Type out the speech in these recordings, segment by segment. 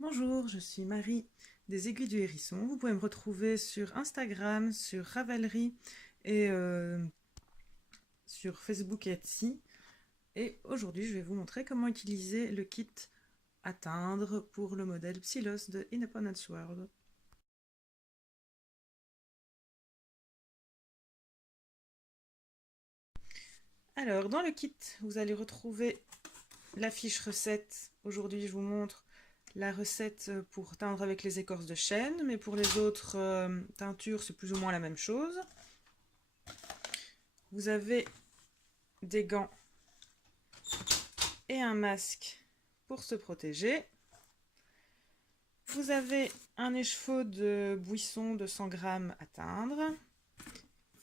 Bonjour, je suis Marie des Aiguilles du Hérisson. Vous pouvez me retrouver sur Instagram, sur Ravelry et sur Facebook et Etsy. Et aujourd'hui, je vais vous montrer comment utiliser le kit Atteindre pour le modèle Psylos de In Opponent's World. Alors, dans le kit, vous allez retrouver la fiche recette. Aujourd'hui, je vous montre la recette pour teindre avec les écorces de chêne, mais pour les autres teintures, c'est plus ou moins la même chose. Vous avez des gants et un masque pour se protéger. Vous avez un écheveau de buisson de 100 g à teindre.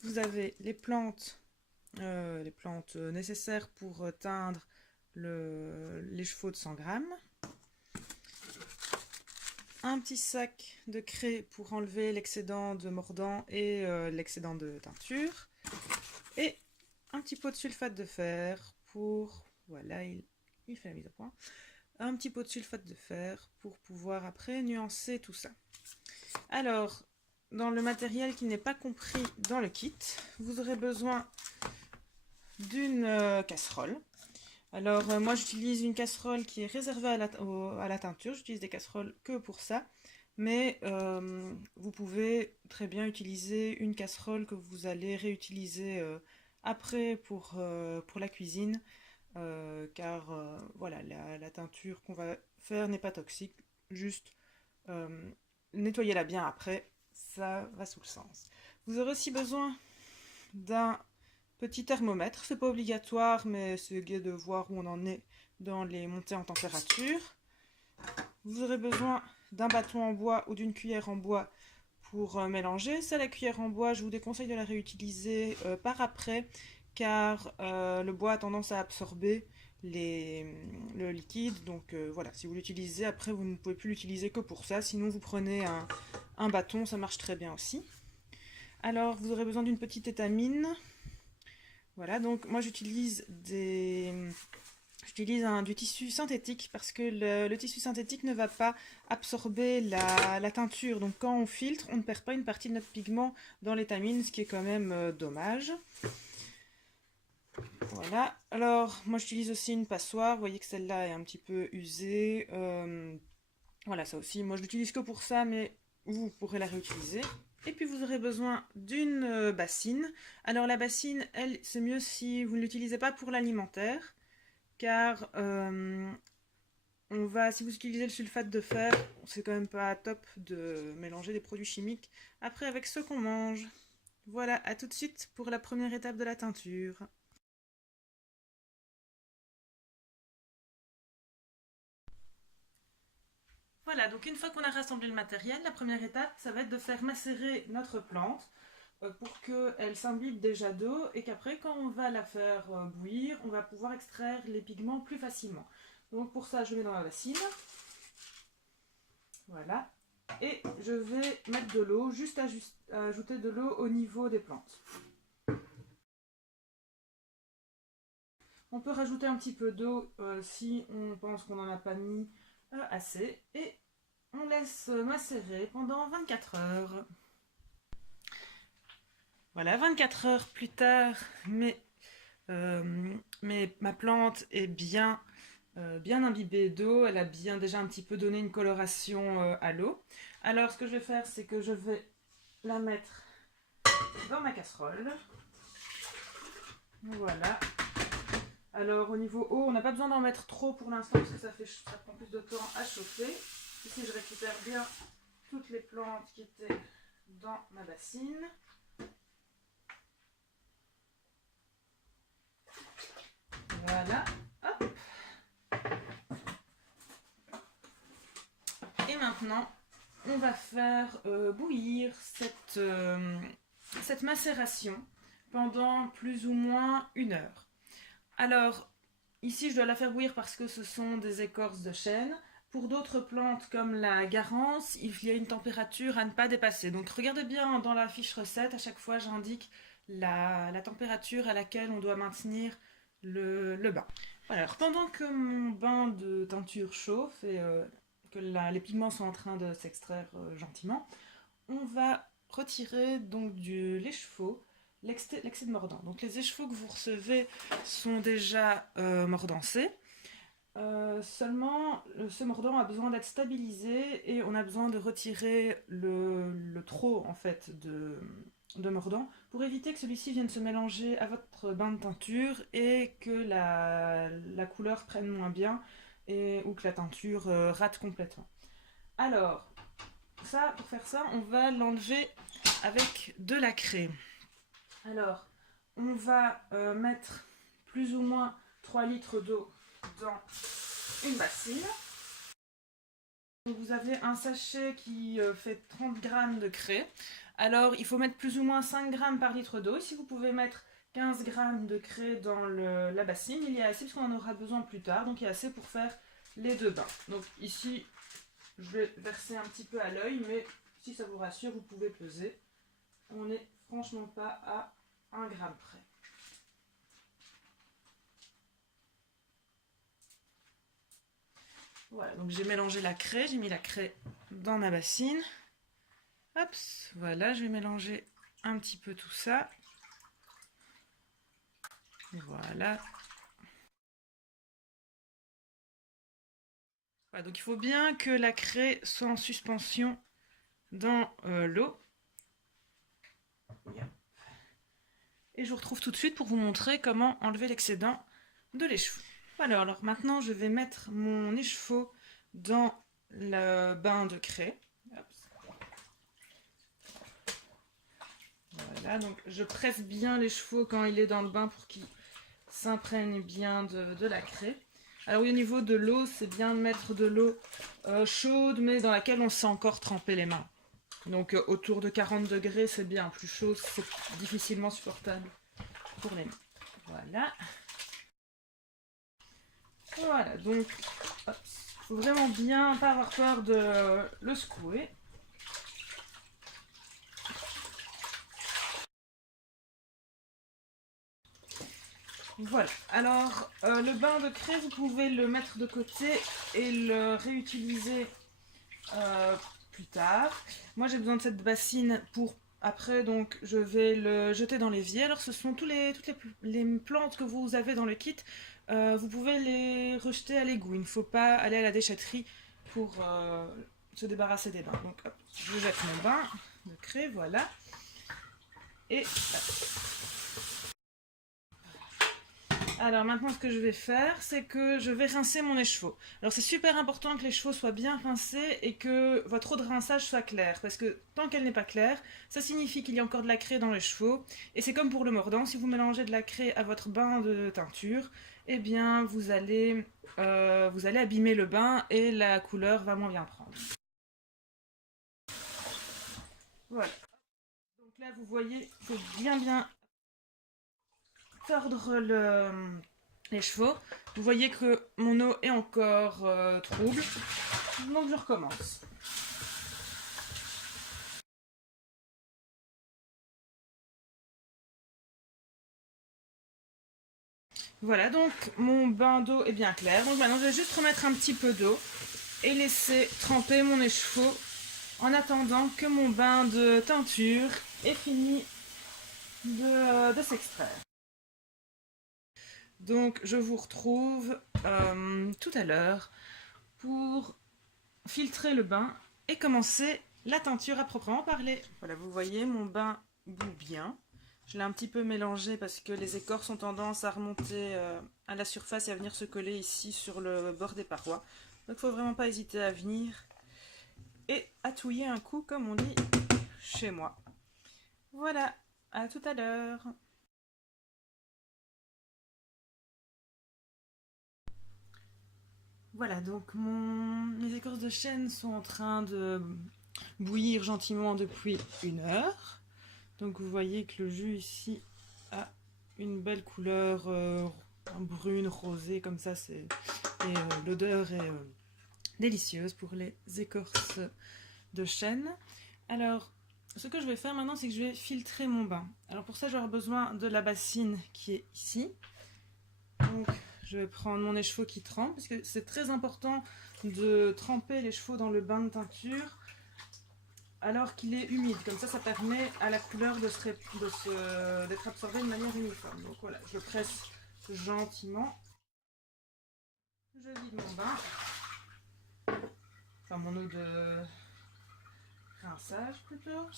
Vous avez les plantes nécessaires pour teindre l'écheveau de 100 g. Un petit sac de craie pour enlever l'excédent de mordant et l'excédent de teinture. Et un petit pot de sulfate de fer pour... Voilà, il fait la mise au point. Un petit pot de sulfate de fer pour pouvoir après nuancer tout ça. Alors, dans le matériel qui n'est pas compris dans le kit, vous aurez besoin d'une casserole. Alors, moi j'utilise une casserole qui est réservée à la teinture, j'utilise des casseroles que pour ça, mais vous pouvez très bien utiliser une casserole que vous allez réutiliser après pour la cuisine. Car voilà, la teinture qu'on va faire n'est pas toxique, juste nettoyez-la bien après, ça va sous le sens. Vous aurez aussi besoin d'un petit thermomètre, c'est pas obligatoire, mais c'est gai de voir où on en est dans les montées en température. Vous aurez besoin d'un bâton en bois ou d'une cuillère en bois pour mélanger. Ça, la cuillère en bois, je vous déconseille de la réutiliser par après, car le bois a tendance à absorber le liquide. Donc voilà, si vous l'utilisez, après vous ne pouvez plus l'utiliser que pour ça. Sinon, vous prenez un bâton, ça marche très bien aussi. Alors, vous aurez besoin d'une petite étamine. Voilà, donc moi j'utilise du tissu synthétique parce que le tissu synthétique ne va pas absorber la teinture. Donc quand on filtre, on ne perd pas une partie de notre pigment dans l'étamine, ce qui est quand même dommage. Voilà, alors moi j'utilise aussi une passoire, vous voyez que celle-là est un petit peu usée. Voilà, ça aussi, moi je l'utilise que pour ça, mais vous pourrez la réutiliser. Et puis vous aurez besoin d'une bassine. Alors la bassine, elle, c'est mieux si vous ne l'utilisez pas pour l'alimentaire, car si vous utilisez le sulfate de fer, c'est quand même pas top de mélanger des produits chimiques après avec ceux qu'on mange. Voilà, à tout de suite pour la première étape de la teinture. Voilà, donc une fois qu'on a rassemblé le matériel, la première étape, ça va être de faire macérer notre plante pour qu'elle s'imbibe déjà d'eau et qu'après, quand on va la faire bouillir, on va pouvoir extraire les pigments plus facilement. Donc pour ça, je mets dans la bassine. Voilà. Et je vais mettre de l'eau, juste ajouter de l'eau au niveau des plantes. On peut rajouter un petit peu d'eau si on pense qu'on n'en a pas mis assez. Et on laisse macérer pendant 24 heures. Voilà, 24 heures plus tard, ma plante est bien imbibée d'eau. Elle a bien déjà un petit peu donné une coloration à l'eau. Alors, ce que je vais faire, c'est que je vais la mettre dans ma casserole. Voilà. Alors, au niveau eau, on n'a pas besoin d'en mettre trop pour l'instant parce que ça prend plus de temps à chauffer. Ici, je récupère bien toutes les plantes qui étaient dans ma bassine. Voilà. Hop. Et maintenant, on va faire bouillir cette macération pendant plus ou moins 1 heure. Alors, ici, je dois la faire bouillir parce que ce sont des écorces de chêne. Pour d'autres plantes comme la garance, il y a une température à ne pas dépasser. Donc, regardez bien dans la fiche recette, à chaque fois, j'indique la température à laquelle on doit maintenir le bain. Voilà, alors pendant que mon bain de teinture chauffe et les pigments sont en train de s'extraire gentiment, on va retirer donc du l'écheveau l'excès de mordant. Donc les échevaux que vous recevez sont déjà mordancés. Seulement, ce mordant a besoin d'être stabilisé et on a besoin de retirer le trop en fait de mordant pour éviter que celui-ci vienne se mélanger à votre bain de teinture et que la couleur prenne moins bien ou que la teinture rate complètement. Alors, pour faire ça, on va l'enlever avec de la craie. Alors, on va mettre plus ou moins 3 litres d'eau dans une bassine. Donc vous avez un sachet qui fait 30 grammes de craie. Alors, il faut mettre plus ou moins 5 grammes par litre d'eau. Ici, vous pouvez mettre 15 grammes de craie dans la bassine. Il y a assez parce qu'on en aura besoin plus tard. Donc, il y a assez pour faire les 2 bains. Donc ici, je vais verser un petit peu à l'œil, mais si ça vous rassure, vous pouvez peser. On n'est franchement pas à 1 gramme près. Voilà, donc j'ai mélangé la craie, j'ai mis la craie dans ma bassine. Hop, voilà, je vais mélanger un petit peu tout ça. Voilà. Voilà, donc il faut bien que la craie soit en suspension dans l'eau. Et je vous retrouve tout de suite pour vous montrer comment enlever l'excédent de l'écheveau. Alors maintenant, je vais mettre mon écheveau dans le bain de craie. Voilà, donc je presse bien l'écheveau quand il est dans le bain pour qu'il s'imprègne bien de la craie. Alors oui, au niveau de l'eau, c'est bien de mettre de l'eau chaude, mais dans laquelle on sait encore tremper les mains. Donc autour de 40 degrés, c'est bien. Plus chaud, c'est difficilement supportable pour les mains. Voilà. Voilà, donc il faut vraiment bien pas avoir peur de le secouer. Voilà, alors le bain de craie, vous pouvez le mettre de côté et le réutiliser plus tard. Moi j'ai besoin de cette bassine pour après, donc je vais le jeter dans l'évier. Alors ce sont toutes les plantes que vous avez dans le kit, vous pouvez les rejeter à l'égout. Il ne faut pas aller à la déchetterie pour se débarrasser des bains. Donc hop, je jette mon bain de craie, voilà. Et alors maintenant ce que je vais faire, c'est que je vais rincer mon écheveau. Alors c'est super important que l'écheveau soit bien rincé et que votre eau de rinçage soit claire. Parce que tant qu'elle n'est pas claire, ça signifie qu'il y a encore de la craie dans l'écheveau. Et c'est comme pour le mordant, si vous mélangez de la craie à votre bain de teinture, eh bien vous allez abîmer le bain et la couleur va moins bien prendre. Voilà. Donc là vous voyez, il faut bien tordre les chevaux. Vous voyez que mon eau est encore trouble, donc je recommence. Voilà, donc mon bain d'eau est bien clair. Donc maintenant, je vais juste remettre un petit peu d'eau et laisser tremper mon écheveau en attendant que mon bain de teinture ait fini de s'extraire. Donc je vous retrouve tout à l'heure pour filtrer le bain et commencer la teinture à proprement parler. Voilà, vous voyez, mon bain bout bien. Je l'ai un petit peu mélangé parce que les écorces ont tendance à remonter à la surface et à venir se coller ici sur le bord des parois. Donc il ne faut vraiment pas hésiter à venir et à touiller un coup comme on dit chez moi. Voilà, à tout à l'heure. Voilà, donc mes écorces de chêne sont en train de bouillir gentiment depuis 1 heure. Donc vous voyez que le jus ici a une belle couleur brune, rosée, comme ça, et l'odeur est délicieuse pour les écorces de chêne. Alors, ce que je vais faire maintenant, c'est que je vais filtrer mon bain. Alors pour ça, j'aurai besoin de la bassine qui est ici. Donc, je vais prendre mon écheveau qui trempe, parce que c'est très important de tremper l'écheveau dans le bain de teinture alors qu'il est humide. Comme ça permet à la couleur d'être absorbée de manière uniforme. Donc voilà, je presse gentiment. Je vide mon bain. Enfin, mon eau de rinçage plutôt.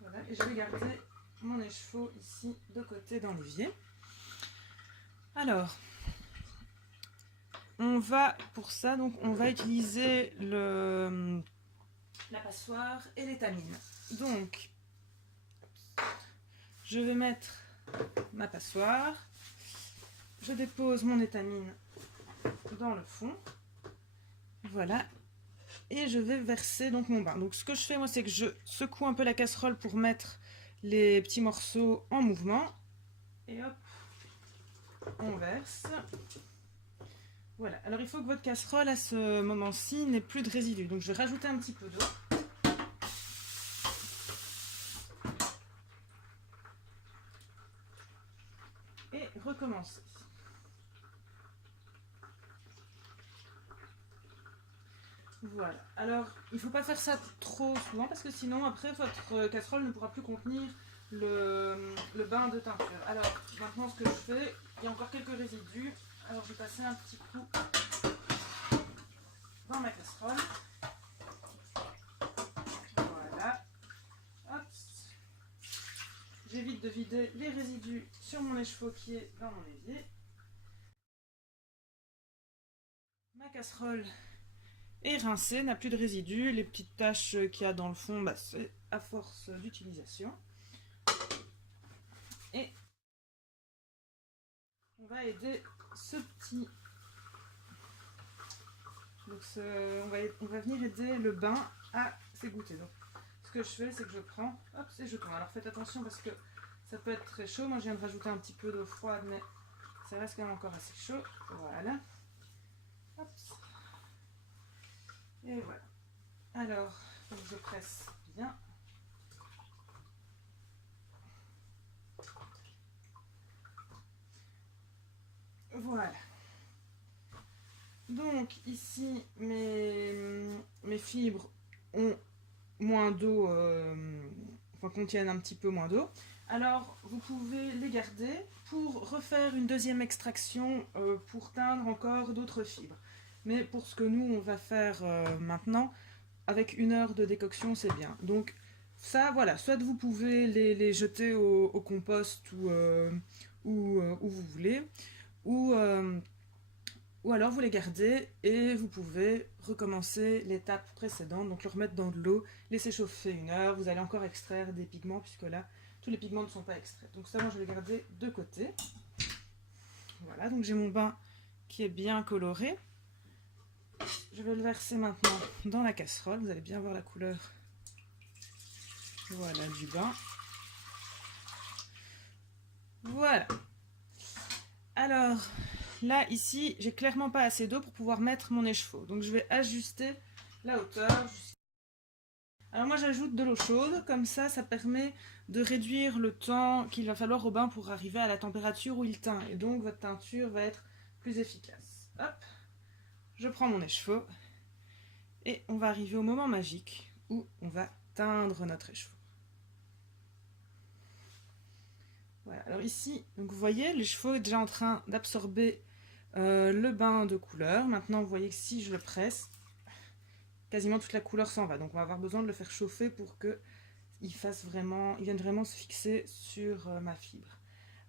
Voilà, et je vais garder mon écheveau ici de côté dans l'évier. Alors, on va pour ça, donc on va utiliser la passoire et l'étamine. Donc, je vais mettre ma passoire, je dépose mon étamine dans le fond, voilà, et je vais verser donc mon bain. Donc ce que je fais moi, c'est que je secoue un peu la casserole pour mettre les petits morceaux en mouvement, et hop, on verse. Voilà, alors il faut que votre casserole à ce moment-ci n'ait plus de résidus. Donc je vais rajouter un petit peu d'eau. Et recommencer. Voilà, alors il ne faut pas faire ça trop souvent parce que sinon après votre casserole ne pourra plus contenir le bain de teinture. Alors maintenant ce que je fais, il y a encore quelques résidus, alors je vais passer un petit coup dans ma casserole. Voilà, hop. J'évite de vider les résidus sur mon écheveau qui est dans mon évier. Ma casserole est rincée, n'a plus de résidus. Les petites taches qu'il y a dans le fond, c'est à force d'utilisation. Et on va aider ce petit... Donc on va venir aider le bain à s'égoutter. Donc ce que je fais, c'est que je prends ces jetons. Alors faites attention parce que ça peut être très chaud. Moi je viens de rajouter un petit peu d'eau froide, mais ça reste quand même encore assez chaud. Voilà. Hop. Et voilà. Alors, je presse bien. Voilà. Donc ici, mes fibres ont moins d'eau, enfin contiennent un petit peu moins d'eau. Alors, vous pouvez les garder pour refaire une deuxième extraction pour teindre encore d'autres fibres. Mais pour ce que nous, on va faire maintenant, avec 1 heure de décoction, c'est bien. Donc ça, voilà, soit vous pouvez les jeter au compost où vous voulez, ou alors vous les gardez et vous pouvez recommencer l'étape précédente, donc le remettre dans de l'eau, laisser chauffer 1 heure, vous allez encore extraire des pigments puisque là, tous les pigments ne sont pas extraits. Donc ça, moi je vais les garder de côté. Voilà, donc j'ai mon bain qui est bien coloré. Je vais le verser maintenant dans la casserole, vous allez bien voir la couleur, voilà, du bain. Voilà. Alors, là, ici, j'ai clairement pas assez d'eau pour pouvoir mettre mon écheveau. Donc, je vais ajuster la hauteur. Alors, moi, j'ajoute de l'eau chaude. Comme ça permet de réduire le temps qu'il va falloir au bain pour arriver à la température où il teint. Et donc, votre teinture va être plus efficace. Hop. Je prends mon écheveau. Et on va arriver au moment magique où on va teindre notre écheveau. Voilà. Alors ici, donc vous voyez, l'écheveau est déjà en train d'absorber le bain de couleur. Maintenant, vous voyez que si je le presse, quasiment toute la couleur s'en va. Donc on va avoir besoin de le faire chauffer pour qu'il vienne vraiment se fixer sur ma fibre.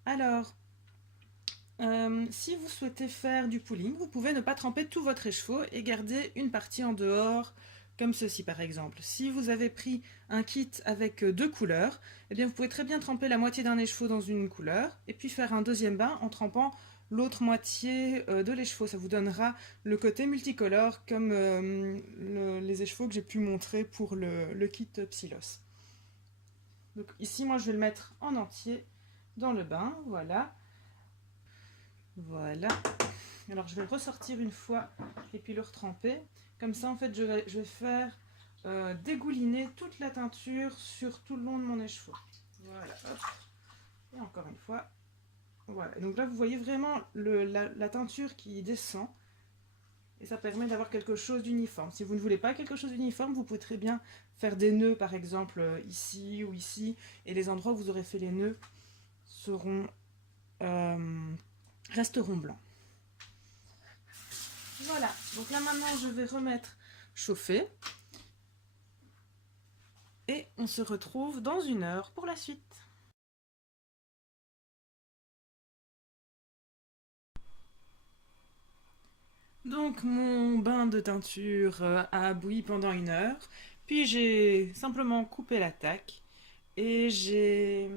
Alors, si vous souhaitez faire du pooling, vous pouvez ne pas tremper tout votre écheveau et garder une partie en dehors, comme ceci par exemple. Si vous avez pris un kit avec 2 couleurs, eh bien vous pouvez très bien tremper la moitié d'un écheveau dans une couleur et puis faire un deuxième bain en trempant l'autre moitié de l'écheveau. Ça vous donnera le côté multicolore comme les écheveaux que j'ai pu montrer pour le kit Psylos. Donc ici, moi je vais le mettre en entier dans le bain, voilà. Voilà. Alors je vais le ressortir une fois et puis le retremper. Comme ça, en fait, je vais faire dégouliner toute la teinture sur tout le long de mon écheveau. Voilà, hop. Et encore une fois. Voilà, et donc là vous voyez vraiment la teinture qui descend. Et ça permet d'avoir quelque chose d'uniforme. Si vous ne voulez pas quelque chose d'uniforme, vous pouvez très bien faire des nœuds, par exemple, ici ou ici. Et les endroits où vous aurez fait les nœuds euh, resteront blancs. Voilà, donc là maintenant je vais remettre chauffer. Et on se retrouve dans 1 heure pour la suite. Donc mon bain de teinture a bouilli pendant 1 heure. Puis j'ai simplement coupé l'attaque et j'ai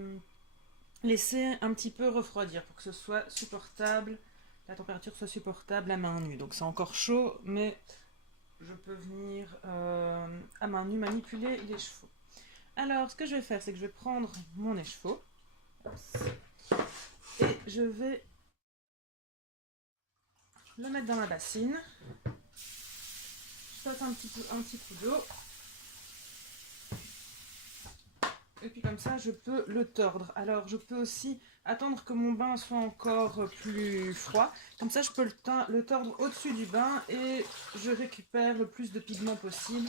laissé un petit peu refroidir pour que ce soit supportable, la température soit supportable à main nue. Donc c'est encore chaud, mais je peux venir à main nue manipuler les chevaux. Alors ce que je vais faire, c'est que je vais prendre mon écheveau et je vais le mettre dans ma bassine. Je passe un petit coup d'eau. Et puis comme ça, je peux le tordre. Alors, je peux aussi attendre que mon bain soit encore plus froid. Comme ça, je peux le tordre au-dessus du bain et je récupère le plus de pigments possible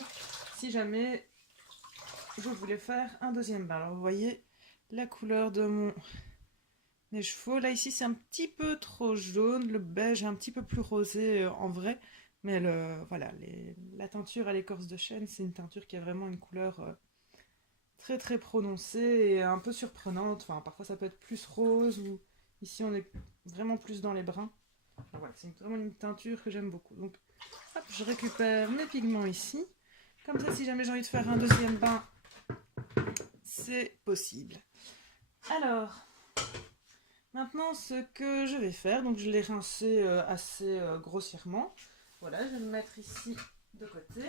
si jamais je voulais faire un deuxième bain. Alors, vous voyez la couleur de mes chevaux. Là, ici, c'est un petit peu trop jaune. Le beige est un petit peu plus rosé en vrai. Mais voilà, la teinture à l'écorce de chêne, c'est une teinture qui a vraiment une couleur très très prononcée et un peu surprenante. Enfin, parfois ça peut être plus rose ou ici on est vraiment plus dans les bruns. Enfin, voilà, c'est vraiment une teinture que j'aime beaucoup. Donc, hop, je récupère mes pigments ici. Comme ça, si jamais j'ai envie de faire un deuxième bain, c'est possible. Alors, maintenant ce que je vais faire, donc je l'ai rincé assez grossièrement. Voilà, je vais le mettre ici de côté.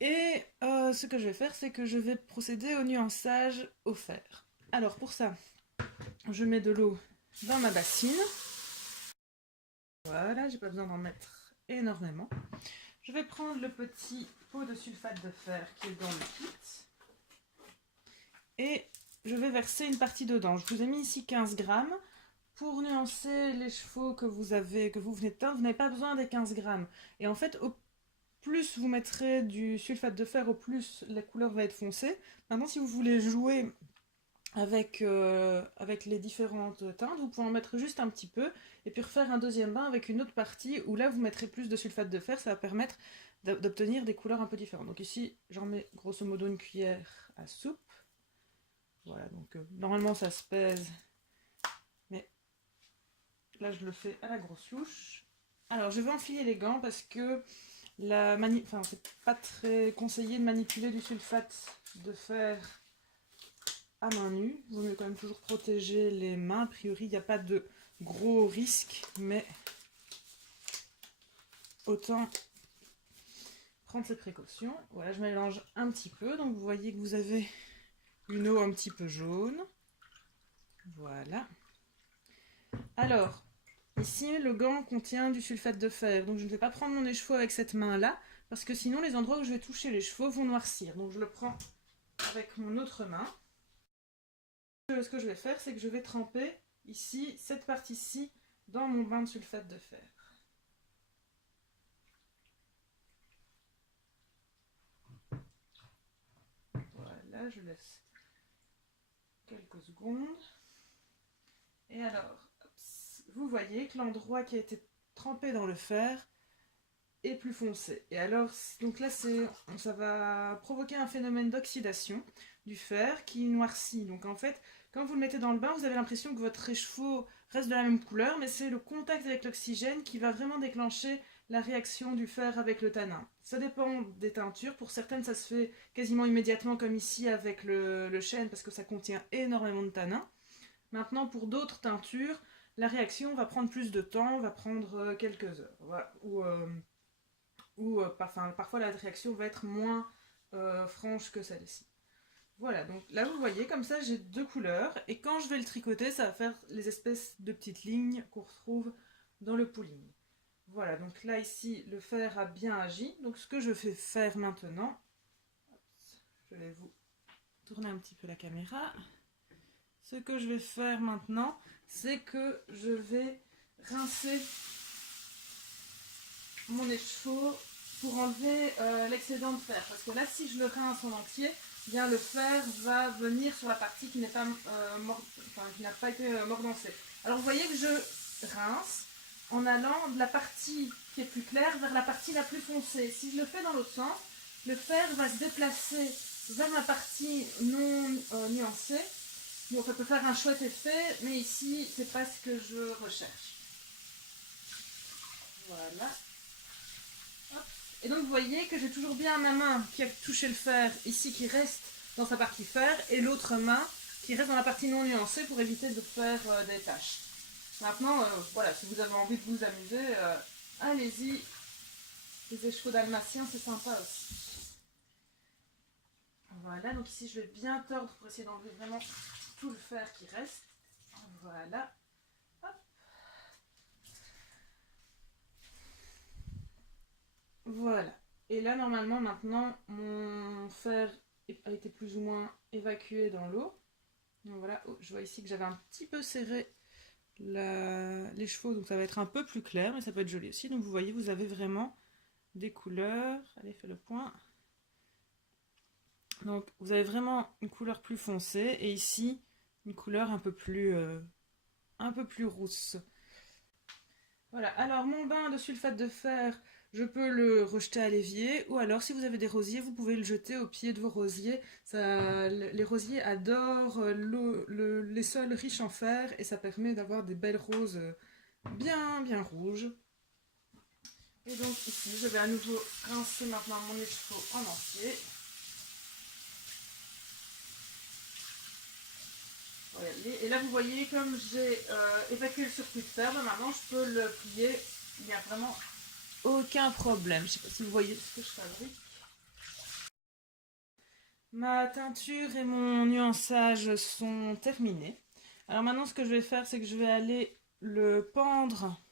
Et ce que je vais faire, c'est que je vais procéder au nuançage au fer. Alors pour ça, je mets de l'eau dans ma bassine. Voilà, j'ai pas besoin d'en mettre énormément. Je vais prendre le petit pot de sulfate de fer qui est dans le kit. Et je vais verser une partie dedans. Je vous ai mis ici 15 grammes. Pour nuancer les chevaux que vous venez de teindre, vous n'avez pas besoin des 15 grammes. Et en fait, au plus vous mettrez du sulfate de fer, au plus la couleur va être foncée. Maintenant, si vous voulez jouer avec les différentes teintes, vous pouvez en mettre juste un petit peu, et puis refaire un deuxième bain avec une autre partie, où là vous mettrez plus de sulfate de fer, ça va permettre d'obtenir des couleurs un peu différentes. Donc ici, j'en mets grosso modo une cuillère à soupe. Voilà, donc normalement ça se pèse, mais là je le fais à la grosse louche. Alors je vais enfiler les gants parce que c'est pas très conseillé de manipuler du sulfate de fer à main nue. Il vaut mieux quand même toujours protéger les mains. A priori, il n'y a pas de gros risques, mais autant prendre ses précautions. Voilà, je mélange un petit peu. Donc vous voyez que vous avez une eau un petit peu jaune. Voilà. Alors, ici, le gant contient du sulfate de fer. Donc je ne vais pas prendre mon écheveau avec cette main-là, parce que sinon les endroits où je vais toucher les chevaux vont noircir. Donc je le prends avec mon autre main. Ce que je vais faire, c'est que je vais tremper ici, cette partie-ci, dans mon bain de sulfate de fer. Voilà, je laisse quelques secondes. Et alors, vous voyez que l'endroit qui a été trempé dans le fer est plus foncé. Et alors, donc là, ça va provoquer un phénomène d'oxydation du fer qui noircit. Donc en fait, quand vous le mettez dans le bain, vous avez l'impression que votre écheveau reste de la même couleur, mais c'est le contact avec l'oxygène qui va vraiment déclencher la réaction du fer avec le tanin. Ça dépend des teintures. Pour certaines, ça se fait quasiment immédiatement, comme ici avec le chêne, parce que ça contient énormément de tanin. Maintenant, pour d'autres teintures, la réaction va prendre plus de temps, va prendre quelques heures. Voilà. Parfois la réaction va être moins franche que celle-ci. Voilà, donc là vous voyez, comme ça j'ai deux couleurs, et quand je vais le tricoter, ça va faire les espèces de petites lignes qu'on retrouve dans le pooling. Voilà, donc là ici, le fer a bien agi. Donc ce que je vais faire maintenant, je vais vous tourner un petit peu la caméra. ce que je vais faire maintenant, c'est que je vais rincer mon écheveau pour enlever l'excédent de fer. Parce que là, si je le rince en entier, bien le fer va venir sur la partie qui n'est pas qui n'a pas été mordancée. Alors vous voyez que je rince en allant de la partie qui est plus claire vers la partie la plus foncée. Si je le fais dans l'autre sens, le fer va se déplacer vers la partie non nuancée. Bon, ça peut faire un chouette effet, mais ici, c'est pas ce que je recherche. Voilà. Hop. Et donc, vous voyez que j'ai toujours bien ma main qui a touché le fer, ici, qui reste dans sa partie fer, et l'autre main qui reste dans la partie non nuancée pour éviter de faire des taches. Maintenant, voilà, si vous avez envie de vous amuser, allez-y. Les écheveaux dalmatiens, c'est sympa aussi. Voilà, donc ici, je vais bien tordre pour essayer d'enlever vraiment tout le fer qui reste. Voilà. Hop. Voilà. Et là, normalement, maintenant, mon fer a été plus ou moins évacué dans l'eau. Donc voilà, oh, je vois ici que j'avais un petit peu serré les chevaux, donc ça va être un peu plus clair, mais ça peut être joli aussi. Donc vous voyez, vous avez vraiment des couleurs. Allez, fais le point. Donc vous avez vraiment une couleur plus foncée, et ici, une couleur un peu plus rousse. Voilà, alors mon bain de sulfate de fer, je peux le rejeter à l'évier, ou alors si vous avez des rosiers, vous pouvez le jeter au pied de vos rosiers. Les rosiers adorent les sols riches en fer, et ça permet d'avoir des belles roses bien rouges. Et donc ici, je vais à nouveau rincer maintenant mon écheveau en entier. Et là vous voyez, comme j'ai évacué le surplus de fer, maintenant je peux le plier, il n'y a vraiment aucun problème. Je ne sais pas si vous voyez ce que je fabrique. Ma teinture et mon nuançage sont terminés. Alors maintenant ce que je vais faire, c'est que je vais aller le pendre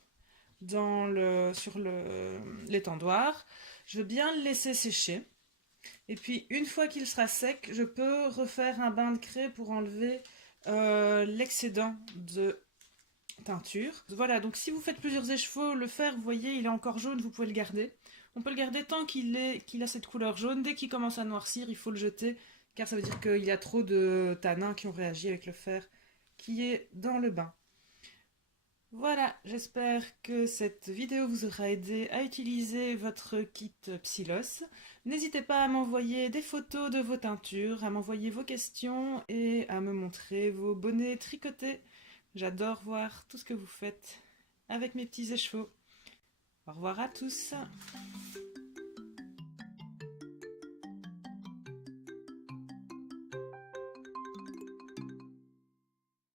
sur l'étendoir. Je vais bien le laisser sécher. Et puis une fois qu'il sera sec, je peux refaire un bain de craie pour enlever l'excédent de teinture. Voilà, donc si vous faites plusieurs écheveaux, le fer, vous voyez, il est encore jaune, vous pouvez le garder. On peut le garder tant qu'il a cette couleur jaune. Dès qu'il commence à noircir, il faut le jeter, car ça veut dire qu'il y a trop de tanins qui ont réagi avec le fer qui est dans le bain. Voilà, j'espère que cette vidéo vous aura aidé à utiliser votre kit Psylos. N'hésitez pas à m'envoyer des photos de vos teintures, à m'envoyer vos questions et à me montrer vos bonnets tricotés. J'adore voir tout ce que vous faites avec mes petits écheveaux. Au revoir à tous.